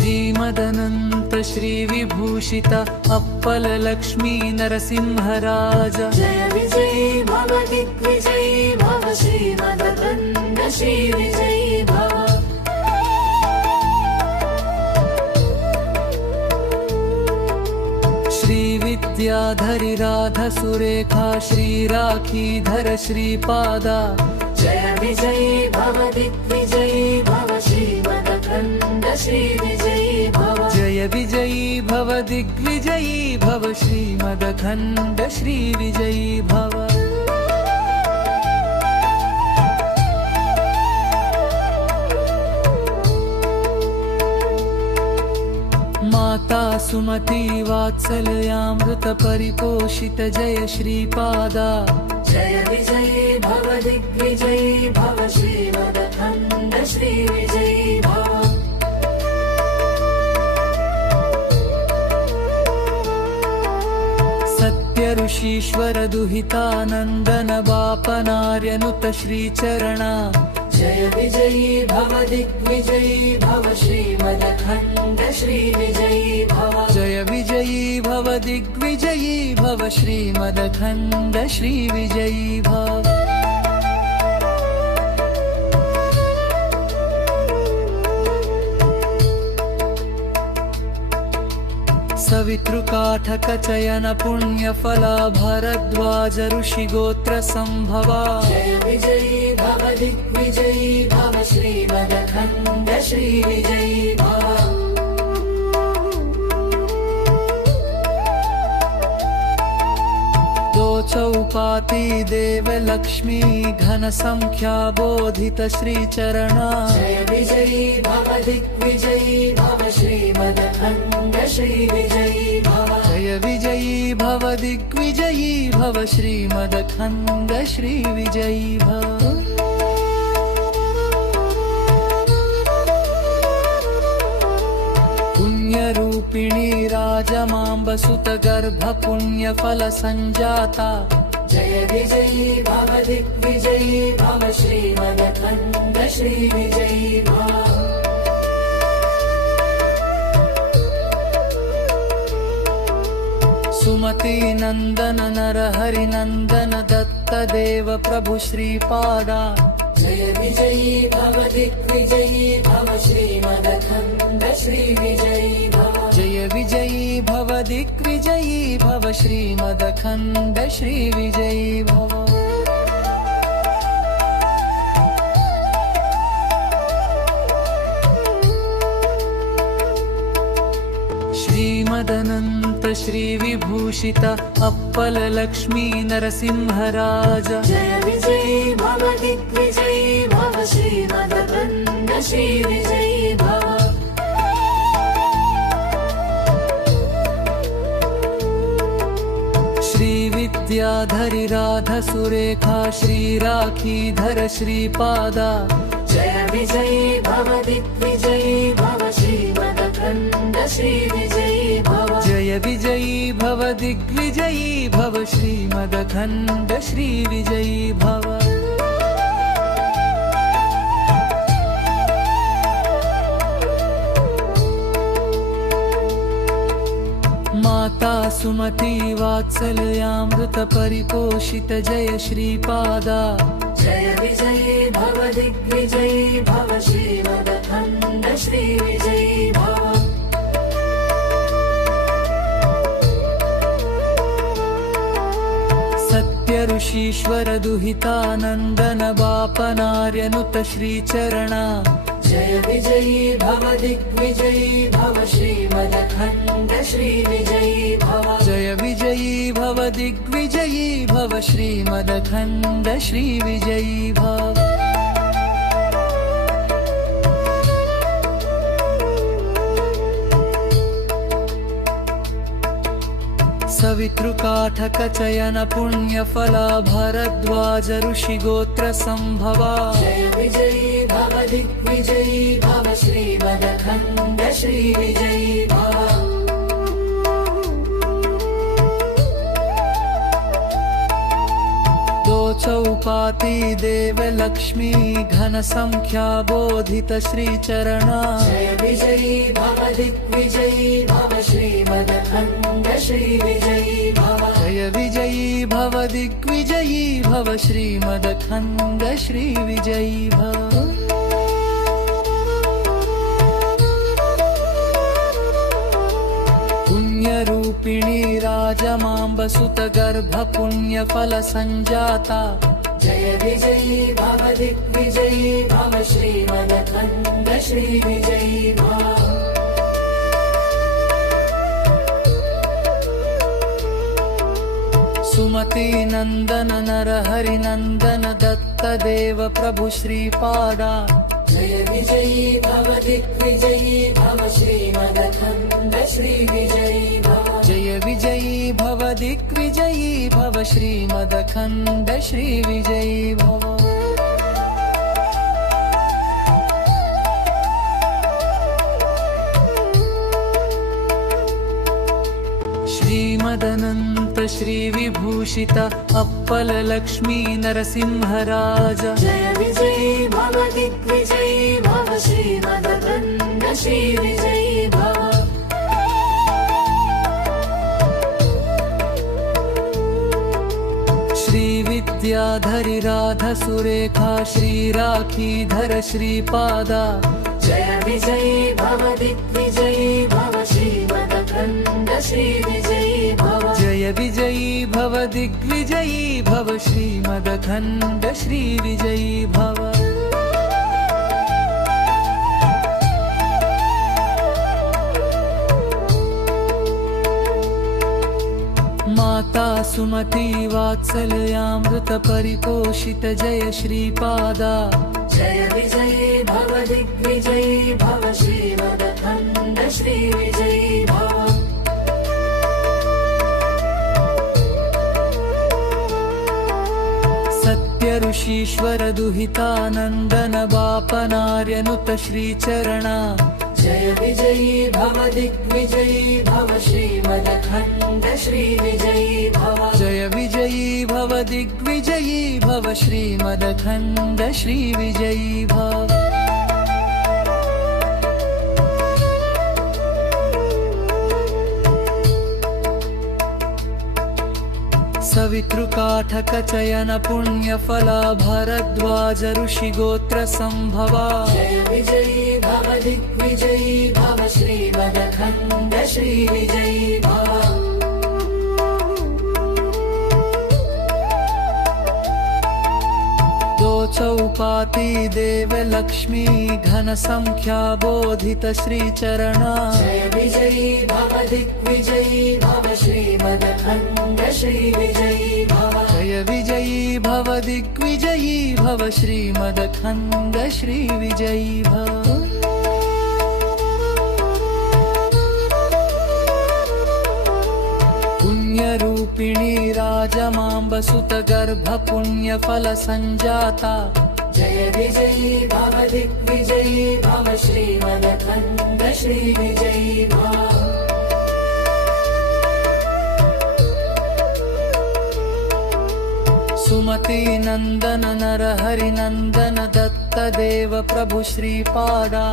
श्रीमदनन्त श्री विभूषित अप्पल लक्ष्मी नरसिंहराज जय विजयी भव दिग्विजयी भव श्रीमदखण्ड श्री विजयी भव श्री विद्याधरि राधा सुरेखा श्री राखीधर श्रीपादा जय विजयी भव दिग्विजयी भव श्रीमदखण्ड श्री विजयी भव जय विजयी भव दिग्विजयी भव श्रीमदखण्ड श्री विजयी भव माता सुमति वात्सल्यामृत परिपोषित जय श्रीपादा जय विजयी भव दिग्विजयी भव श्रीमदखण्ड श्री विजयी भव सत्य ऋषीश्वर दुहितानन्दन बापनार्यनुत श्रीचरणा जय विजयी भव दिग्विजयी भव श्रीमदखण्ड श्री विजयी भव जय विजयी भव दिग्विजयी भव श्रीमदखण्ड श्री विजयी भव सवितृकाठक चयन पुण्यफला भरद्वाज ऋषि गोत्र संभवा जय विजयी भव दिग्विजयी भव श्रीमदखण्ड श्री विजयी भव दो चौपाती देव लक्ष्मी घन संख्या बोधित श्री चरणा जय विजयी भव दिग्विजयी भव श्रीमदखण्ड श्री विजयी भव जय विजयी भव दिग्विजयी भव श्रीमदखण्ड श्री विजयी भव पुण्यरूपिणी राजमाम्ब सुत गर्भ पुण्यफल संजाता जय विजयी भव दिग्विजयी भव श्रीमदखण्ड श्री विजयी भव सुमति नंदन नर हरि नंदन दत्त देव प्रभु श्रीपादा जय विजयी भव दिग्विजयी भव श्रीमदखण्ड श्री विजयी भव जय विजयी भव दिग्विजयी भव श्रीमदखण्ड श्री विजयी भव श्रीमदनन्त श्री विभूषित अप्पल लक्ष्मी नरसिंहराज जय विजयी भव दिग्विजयी भव श्रीमदखण्ड श्री विजयी भव श्री विद्याधरि राधा सुरेखा श्री राखीधर श्रीपादा जय विजयी भव दिग्विजयी भव श्रीमदखण्ड श्री विजयी भव जय विजयी भव दिग्विजयी भव श्रीमदखण्ड श्री विजयी भव माता सुमति वात्सल्यामृत परिपोषित जय श्रीपादा जय विजयी भव दिग्विजयी भव श्रीमदखण्ड श्रीविजयी भव सत्य ऋषीश्वर दुहितानन्दन बापनार्यनुत श्रीचरणा जय विजयी भव दिग्विजयी भव श्रीमदखण्ड श्रीविजयी भव जय विजयी भव दिग्विजयी भव श्रीमदखण्ड श्रीविजयी भव सवितृकाठक चयन पुण्यफला भरद्वाज ऋषि गोत्र संभवा जय विजयी भव दिग्विजयी भव श्रीमदखण्ड श्रीविजयी भव दो चौपाती देव लक्ष्मी घन संख्या बोधित श्रीचरणा जय विजयी भव दिग्विजयी भव श्रीमदखण्ड श्रीविजयी भव जय विजयी भव दिग्विजयी भव श्रीमदखण्ड श्रीविजयी भव पुण्यरूपिणी राजमाम्ब सुत गर्भ पुण्यफल संजाता जय विजयी भव दिग्विजयी भव श्रीमदखण्ड श्रीविजयी भव सुमति नंदन नर हरि नंदन दत्त देव प्रभु श्रीपादा जय विजयी भव दिग्विजयी भव श्रीमदखण्ड श्रीविजयी भव जय विजयी भव दिग्विजयी भव श्रीमदखण्ड श्रीविजयी भव श्रीमदनन्त श्रीविभूषित अप्पल लक्ष्मी नरसिंहराज जय विजयी भव दिग्विजयी भव श्रीमदखण्ड श्रीविजयी भव श्रीविद्याधरि राधा सुरेखा श्रीराखीधर श्रीपादा जय विजयी भव दिग्विजयी भव श्रीमदखण्ड श्रीविजयी भव जय विजयी भव दिग्विजयी भव श्रीमदखण्ड श्रीविजयी भव माता सुमति वात्सल्यामृत परिपोषित जय श्रीपादा जय विजयी भव दिग्विजयी भव श्रीमदखण्ड श्रीविजयी भव सत्य ऋषीश्वर दुहितानन्दन बापनार्यनुत श्रीचरणा जय विजयी भव दिग्विजयी भव श्रीमदखण्ड श्रीविजयी भव जय विजयी भव दिग्विजयी भव श्रीमदखण्ड श्रीविजयी भव सवितृकाठक चयन पुण्यफला भरद्वाज ऋषि गोत्र संभवा जय विजयी भव दिग्विजयी भव श्रीमदखण्ड श्रीविजयी भव दो चौपाती देव लक्ष्मी घन संख्या बोधित श्रीचरणा जय विजयी भव दिग्विजयी भव श्रीमदखण्ड श्रीविजयी भव जय विजयी भव दिग्विजयी भव श्रीमदखण्ड श्रीविजयी भव पुण्यरूपिणी राजमाम्ब सुत गर्भ पुण्यफल संजाता जय विजयी भव दिग्विजयी भव श्रीमदखण्ड श्रीविजयी भव सुमति नंदन नर हरि नंदन दत्त देव प्रभु श्रीपादा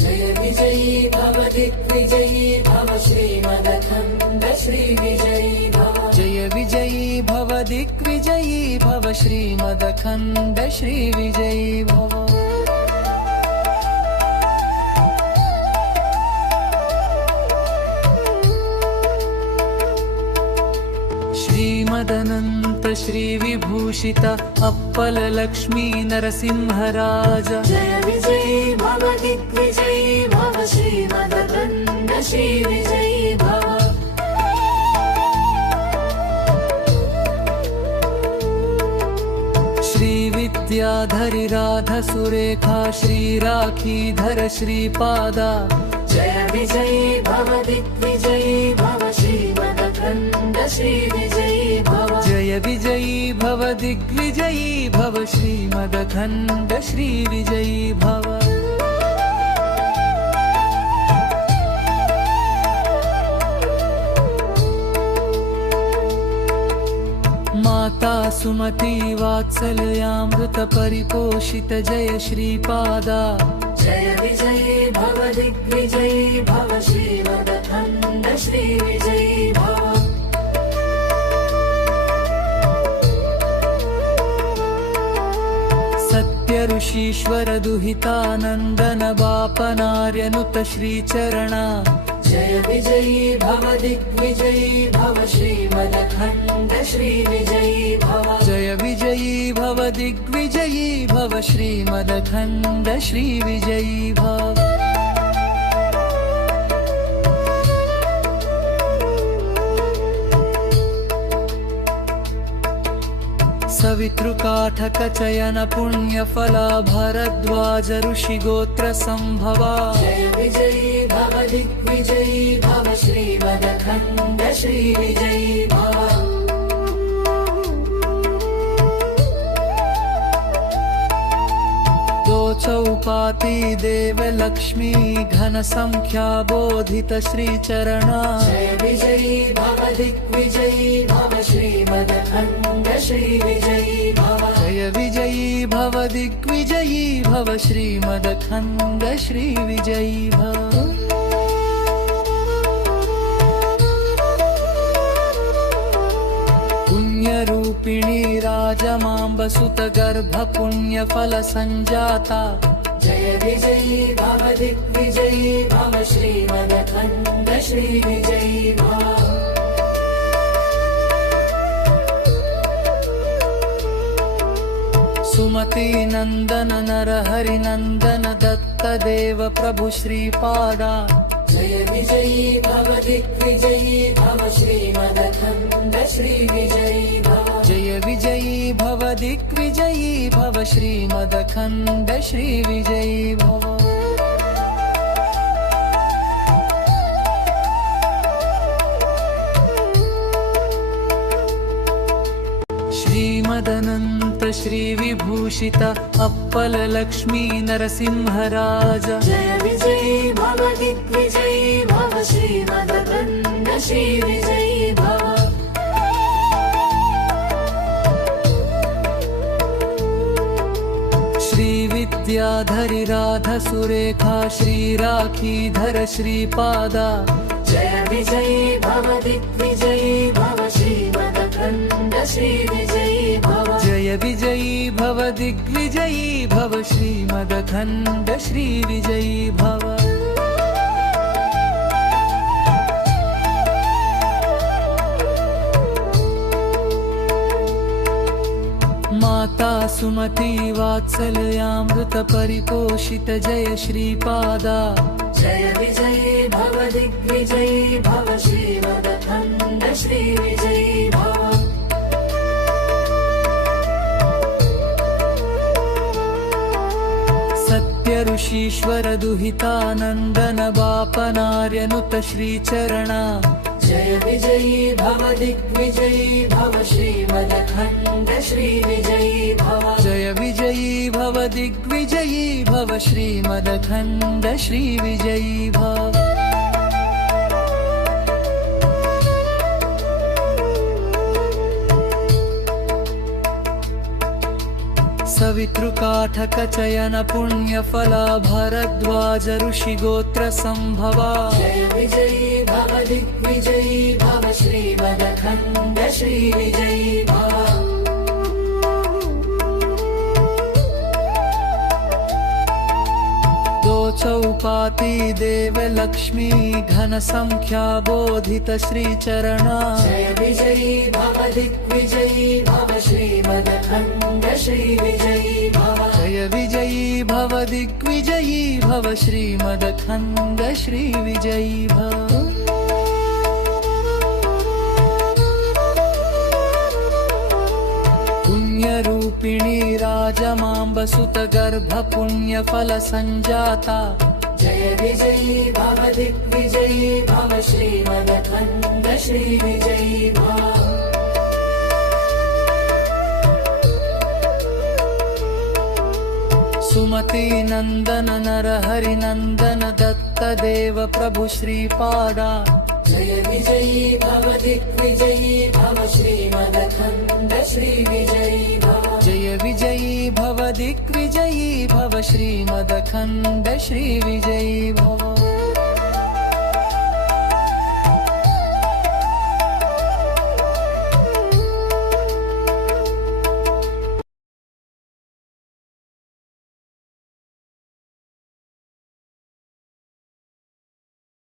जय विजयी भव दिग्विजयी भव श्रीमदखण्ड श्रीविजयी भव जय विजयी भव दिग्विजयी भव श्रीमदखण्ड श्रीविजयी भव श्रीमदनन्त श्रीविभूषित अप्पल लक्ष्मी नरसिंहराज जय विजयी भव दिग्विजयी भव श्रीमदखण्ड श्रीविजयी भव श्रीविद्याधरि राध सुरेखा श्रीराखीधर श्रीपादा जय विजयी भव दिग्विजयी भव श्रीमदखण्ड श्रीविजयी भव जय विजयी भव दिग्विजयी भव श्रीमदखण्ड श्रीविजयी भव माता सुमति वात्सल्यामृत परिपोषित जय श्रीपादा जय विजयी भव दिग्विजयी भव श्रीमदखण्ड श्रीविजयी भव सत्य ऋषीश्वर दुहितानन्दन बापनार्यनुत श्रीचरणा जय विजयी भव दिग्विजयी भव श्रीमदखण्ड श्रीविजयी भव जय विजयी भव दिग्विजयी भव श्रीमदखण्ड श्रीविजयी भव सवितृकाठक चयन पुण्यफला भरद्वाज ऋषि गोत्र संभवा जय विजयी भव दिग्विजयी भव श्रीमदखण्ड श्रीविजयी भव दो चौपाती देव लक्ष्मी घन संख्या बोधित श्री चरणा जय विजयी भव दिग्विजयी भव श्रीमदखण्ड श्रीविजयी भव जय विजयी भव दिग्विजयी भव श्रीमदखण्ड श्रीविजयी भव पुण्यरूपिणी राजमाम्ब सुत गर्भ पुण्यफल संजाता जय विजयी भव दिग्विजयी भव श्रीमदखण्ड श्रीविजयी भव सुमति नंदन नर हरि नंदन दत्त देव प्रभु श्रीपादा जय विजयी भव दिग्विजयी भव श्रीमदखण्ड श्रीविजयी भव जय विजयी भव दिग्विजयी भव श्रीमदखण्ड श्रीविजयी भव श्रीमदनन्त श्रीविभूषित अप्पल लक्ष्मी नरसिंहराज जय विजयी भव दिग्विजयी भव श्रीमदखण्ड श्रीविजयी भव श्रीविद्याधरि राध सुरेखा श्रीराखीधर श्रीपादा जय विजयी भव दिग्विजयी भव श्रीमदखण्ड श्रीविजयी भव जय विजयी भव दिग्विजयी भव श्रीमदखण्ड श्रीविजयी भव माता सुमति वात्सल्यामृत परिपोषित जय श्रीपादा जय विजयी भव दिग्विजयी भव श्रीमदखण्ड श्रीविजयी भव सत्य ऋषीश्वर दुहितानन्दन बापनार्यनुत श्रीचरणा जय विजयी भव दिग्विजयी भव श्रीमदखण्ड श्रीविजयी भव जय विजयी भव दिग्विजयी भव श्रीमदखण्ड श्रीविजयी भव सवितृकाठकचयन पुण्यफला भरद्वाज ऋषिगोत्र संभवा जय विजयी भव दिग्विजयी भव श्रीमदखण्ड श्रीविजयी भव दो चौपाती देव लक्ष्मी घन संख्या बोधित श्री चरणा जय विजयी भव दिग्विजयी भव श्रीमदखण्ड श्रीविजयी भव जय विजयी भव दिग्विजयी भव श्रीमदखण्ड श्रीविजयी भव पुण्यरूपिणी राजमाम्बसुत गर्भ पुण्यफल संजाता जय विजयी भव दिग्विजयी भव श्रीमदखण्ड श्रीविजयी भव सुमति नंदन नर हरि नंदन दत्त देव प्रभु श्रीपादा जय विजयी भव दिग्विजयी भव श्रीमदखण्ड श्रीविजयी भव जय विजयी भव दिग्विजयी भव श्रीमदखण्ड श्रीविजयी भव